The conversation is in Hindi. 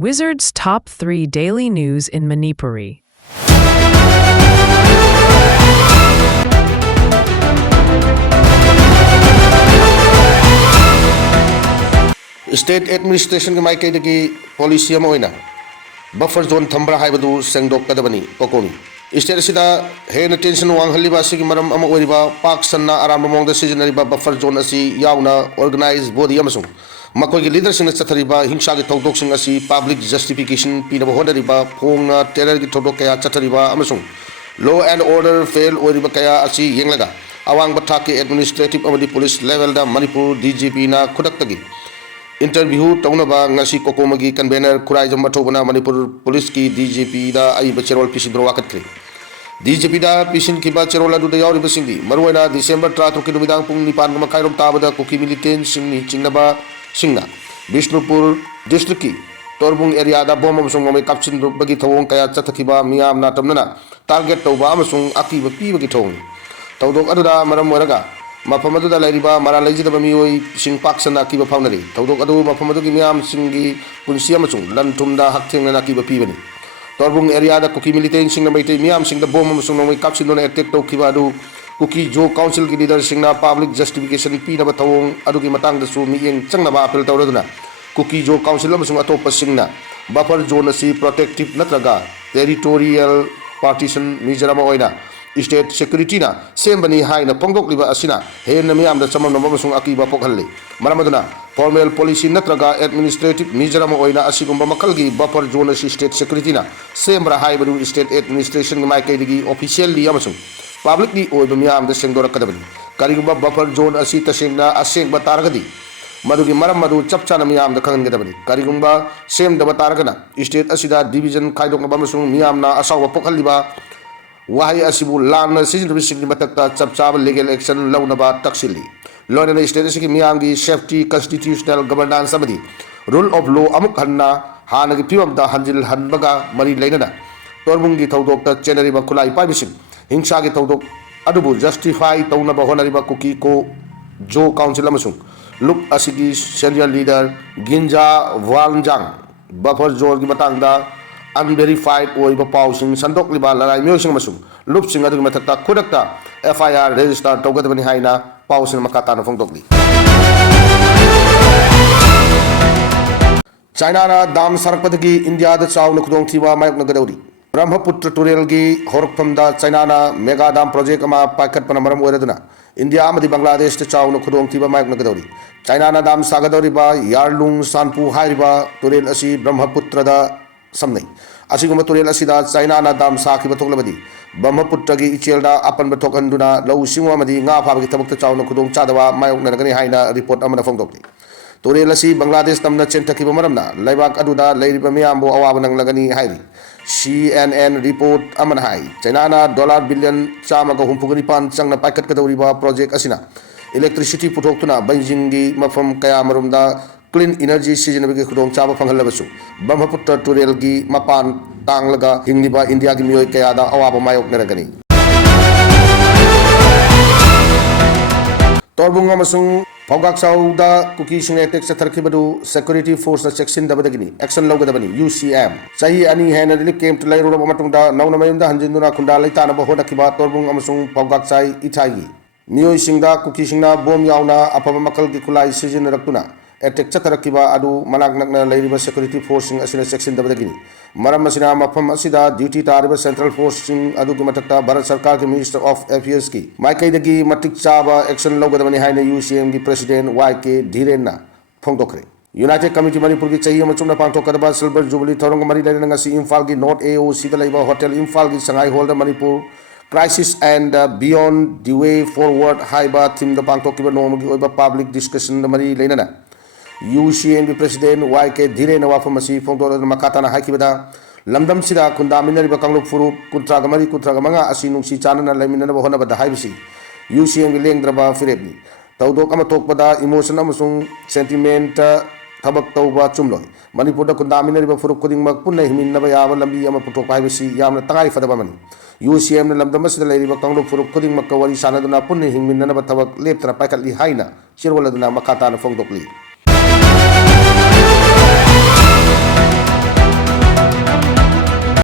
Wizard's Top 3 Daily News in Manipuri. State Administration के माइके की पॉलिसी अमा होइना बफर जोन थम्बरा हाइबदु सेंगदोक कदबनी कोकोनी स्टेट सिदा हेन टेंशन वांगहलिबा सिगी मरम अमा ओरिबा पाक सन्ना आराम मोंगदा सिजनरिबा बफर जोन असि याउना ऑर्गेनाइज बॉडी अमसुंग मकोई के लीडर सिंग चथरिबा हिंसा के थौदोक सिंग असि पब्लिक जस्टिफिकेशन पीनबा होनरिबा फोंगना टेरर की थौदोक कया चथरिबा अमसुंग लॉ एंड ऑर्डर फेल ओरिबा कया असि येंगलगा अवांग बथा के एडमिनिस्ट्रेटिव अमदी पुलिस लेवल दा मणिपुर डीजीपी ना खुदक्तगी इंटरव्यू तौनबा ngasi कोकोमगी कन्वेनर खुराइजम मथोबना मणिपुर पुलिस की डीजीपी दा आइबा चेरोल पिसिद्रो वाकत्रे डीजीपी दा पिसिन किबा चेरोल अदुदा यावरिबा सिंगी मरुवैना डिसेंबर 13 की नुमिदांग पुंग 9 मखाइरोम ताबदा कुकी मिलिटेंट सिंगनी चिंगनबा सिंगना बिष्णुपुर डिस्ट्रिक्ट की तोरबुंग एरिया दा बोम अमसुंग ममे कापचिन बगी थवोंग कया चथकिबा मियाम ना तमना टारगेट तौबा अमसुंग अकीबा पीबगी थवोंग तौदोक अदुदा मरम ओरगा मफम अदुदा लैरिबा मरा लैजिदबा मियोई सिंग पाक्सना किबा फाउनरी तौदोक अदु मफम अदुगी मियाम सिंगी पुनसी अमसुंग लनथुमदा हक्थेंगना किबा पीबनी तोरबुंग एरिया दा कुकी मिलिटेंट सिंग मैते मियाम सिंग दा बोम अमसुंग नोंगै कापसिनदोना अटैक तौखिबा अदु कुकी जो काउंसिल की लीडर सिंगना पब्लिक जस्टिफिकेशन पीनबा थवोंग अदुगी मतंगदसु मियेंग चंगनबा अपील तौरदुना कुकी जो काउंसिल अमसुंग अतोपा सिंगना बफर जोन असि प्रोटेक्टिव नत्रगा टेरिटोरियल पार्टीशन मिजरम ओइना स्टेट सिक्योरिटी ना सेमबनी हाइना पोंगदोकलिबा असिना हेन मियामदा चममनम अमसुंग अकीबा पोखल्ले मरमदुना फॉर्मल पॉलिसी नत्रगा एडमिनिस्ट्रेटिव मिजरम ओइना असिगुंबा मखलगी बफर जोन असि स्टेट सिक्योरिटी ना सेमब्रा हाइबदु स्टेट एडमिनिस्ट्रेशन माइकैदगी ऑफिशियली अमसुंग पब्लिकली ओइबा मियामदा सेंगदोरकदबनी करिगुंबा बफर जोन असि तसेंगना असेंगबा तारगदी मधुगी मरम मधु चपचाना मियामदा खंगनगदबनी करिगुंबा सेमदबा तारगना स्टेट असिदा डिवीजन खाइदोकनबा अमसुंग मियामना असावबा पोखल्लिबा वाही असिबु लान सिजनबिसिंग मतकता चपचाब लीगल एक्शन लौनबा तक्सिली लोनना स्टेट असि मियामगी सेफ्टी कॉन्स्टिट्यूशनल गवर्नेंस अमदी रूल ऑफ लॉ अमुक हन्ना हानगी फिवमदा हंजिल हनबगा मरी लेनना तोरबुंगी थौदोकता चेनरिबा खुलाई पाइबिसिंग हिंसा की थौदोक अदुबु जस्टिफाई तौनबा होनरिबा कुकी को जो council अमसुंग look असिगी senior leader गिंजा वालजांग buffer zone की मतंगदा अनवेरीफाइड ओइबा पाउसिंग संदोकलिबा लराई म्योसिंग मसुंग लुपसिंग अदुगी मथक्ता खुदक्ता एफआईआर रजिस्टर तौगदबनी हाइना पाउसिंग मकाताना फोंदोकली चाइना ना दाम सरकपदगी इंडिया दा चाउन खुदोंथिबा मायकनगदौरी ब्रह्मपुत्र तुरेलगी होरकफमदा चाइना ना मेगा दाम प्रोजेक्ट अमा पाइखटपना मरम ओइरदुना इंडिया अमदी बांग्लादेश दा चाउन खुदोंथिबा मायकनगदौरी चाइना ना दाम सागदौरिबा यारलुंग सानपू हाइरिबा तुरेल असि ब्रह्मपुत्र दा समनै असिगुम तुरेल असिदा चाइना ना दाम साखिबा थोकलबदी ब्रह्मपुत्र की इचेलदा अपन बथोकहंदुना लौ सिंगो अमदी nga फाबगी थबकता चाउन खुदोंग चादवा मायकनगनी हाइना रिपोर्ट अमना फोंदोकली तुरेल असि बांग्लादेश तमना चेंथकिबा मरमना लैबाक अदुदा लैरिबा मियामबो अवाब नंगलगनी हाइरि CNN रिपोर्ट अमन हाई चाइना ना डॉलर बिलियन चामगा हुंफुगनिपान चंगना पाइखटकदौरिबा प्रोजेक्ट असिना इलेक्ट्रिसिटी पुथोक्तुना बेजिंग की मफम कया मरुमदा क्लीन एनर्जी सिजनबगी खुदोंग चाबा फंगलबसु ब्रह्मपुत्र तुरेल की मपान तांगलगा हिंगलिबा इंडिया की मियोय कयादा अवाब मायोकनरगनी तोरबुंग अमसुंग फौगाक्साउदा कुकी सिंग एटेक चथरखिबदु सिक्योरिटी फोर्स ना चेक्सिन दबदगिनी एक्शन लौगदबनी UCM सही अनि हेन रिलीफ कैंप लैरुरब मतुंगदा नौनमयुंदा हंजिंदुना खुंडा लैतानबा होदखिबा तोरबुंग अमसुंग फौगाक्साई इथागी मियोय सिंगदा कुकी सिंगना बोम यावना अफब मकल की खुलाई सिजनरक्तुना एटेक चथरखिबा अदु मनाक नकना लैरिबा सिक्योरिटी फोर्स सिंग असिना सेक्शन दबदगिनी मरम असिना मफम असिदा ड्यूटी तारिबा सेंट्रल फोर्स सिंग अदु की मथक्ता भारत सरकार के मिनिस्टर ऑफ अफेयर्स की माइकैदगी मटिक चाबा एक्शन लौगदबनी हाइना UCM की प्रेसिडेंट YK धीरेनना फोंदोखरे यूनाइटेड कमिटी मणिपुर की चाहिए मचुमना पांथोकदबा सिल्वर जुबली थौरंग मरी लेना ngasi इंफाल की नॉर्थ AOC दा लैबा होटल इंफाल की संगाई हॉल दा Manipur crisis and beyond the way forward हाइबा थीम दा पांथोकिबा नोमगी ओइबा पब्लिक डिस्कशन दा मरी लेना UCM की प्रेसिडेंट YK धीरेन वाफम असी फोंदोरन मकाताना हाइकिबदा लमदम सिदा खुंदामिनरिबा कांगलुप फुरुप कुंत्राग मरी कुंत्राग मंगा असी नुंसी चानना लैमिननबा होनबदा हाइबिसी UCM की लेंगद्रबा फिरेबनी तौदोक अमा तोकपदा इमोशन अमसुंग सेंटिमेंट थबक तौबा चुमलोय मणिपुर खुंदामिनरिबा फुरुप खुदिंगमक पुन्ना हिमिनबा याबा लंबी अमा पुथोकपा हाइबिसी यामना तंगाई फदबा मनी UCM ने लमदम असिदा लैरिबा कांगलुप फुरुप खुदिंगमक वरी सानदुना पुन्ना हिमिननबा थबक लेपतना पाइखटली हाइना चिरवलदुना मकाताना फोंदोकली